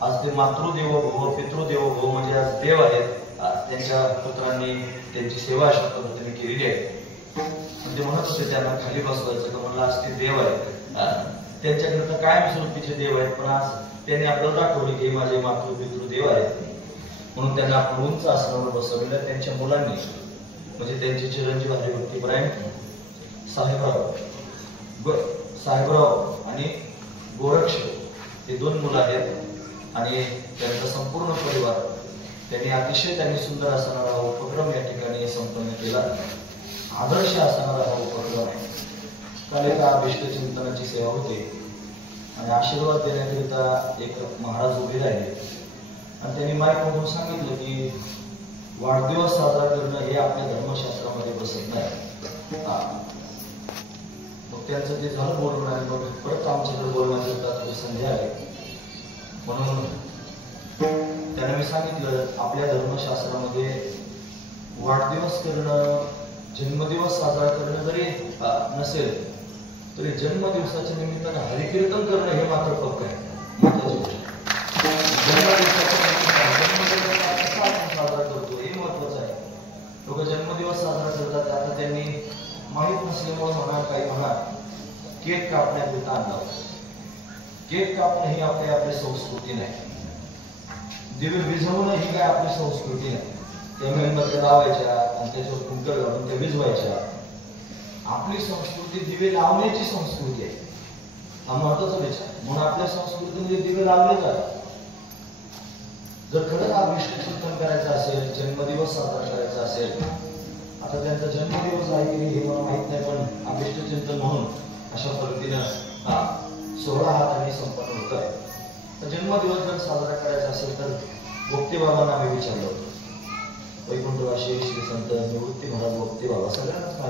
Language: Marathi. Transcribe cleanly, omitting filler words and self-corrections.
आज ते मातृदेवो भव पितृदेवो भव म्हणजे आज देव आहेत, त्यांच्या पुत्रांनी त्यांची सेवा अशा पद्धतीने केलेली आहे. म्हणजे म्हणत होते त्यांना खाली बसवायचं तर म्हणलं आज ते देव आहेत, त्यांच्याकरता कायम स्वरूपीचे देव आहेत, पण आज त्यांनी आपल्याला दाखवले की माझे मातृ पितृ देव आहेत. म्हणून त्यांना आपण उंच आसनावर बसवलेलं. त्यांच्या मुलांनी म्हणजे त्यांचे चिरंजीव हरिभक्त इब्राहिम साहेबराव आणि गोरक्ष हे 2 मुलं आहेत आणि त्यांचा संपूर्ण परिवार त्यांनी सुंदर असणारा हा उपक्रम या ठिकाणी संपन्न केला. आदर्श असणारा हा उपक्रम आहे. काल एका अभिष्ट चिंतनाची सेवा होती आणि आशीर्वाद देण्याकरिता एक महाराज उभे राहिले आणि त्यांनी माईकमधून सांगितलं की वाढदिवस साजरा करणं हे आपल्या धर्मशास्त्रामध्ये बसत नाही. मग त्यांचं ते झालं बोलणं आणि मग परत आमच्याकडे बोलण्याची संधी आली. म्हणून त्यांना मी सांगितलं आपल्या धर्मशास्त्रामध्ये वाढदिवस करणं, जन्मदिवस साजरा करणं जरी नसेल तरी जन्मदिवसाच्या निमित्तानं हरिकीर्तन करणं हे मात्र पक्क आहे. महत्वाची गोष्ट साजरा करतो हे महत्वाचं आहे. लोक जन्मदिवस साजरा करतात, आता त्यांनी माहीत नसल्यामुळे म्हणा काही म्हणा केक कापण्याकरिता आणला. केक कापणं ही आपली संस्कृती नाही. दिवे विझवणं ही काय आपली संस्कृती नाही. त्या मेणबत्त्या लावायच्या आणि त्याच्यावर कुंकळ घालून त्या विझवायच्या. आपली संस्कृती दिवे लावण्याची संस्कृती आहे. हा महत्वाचा विचार. म्हणून आपल्या संस्कृतीमध्ये दिवे लावले जातात. जर खरंच हा विष्णू चिंतन करायचं असेल, जन्मदिवस साजरा करायचा असेल, आता त्यांचा जन्मदिवस आहे की हे मला माहित नाही, पण अभिष्ट चिंतन म्हणून अशा पद्धतीनं 16 हा त्यांनी संपन्न होत आहे. तर जन्मदिवस जर साजरा करायचा असेल तर भोक्ते बाबांना आम्ही विचारलं होतं. वैकुंठवासी श्री संत निवृत्ती महाराज भोक्ते बाबा सगळ्यांनाच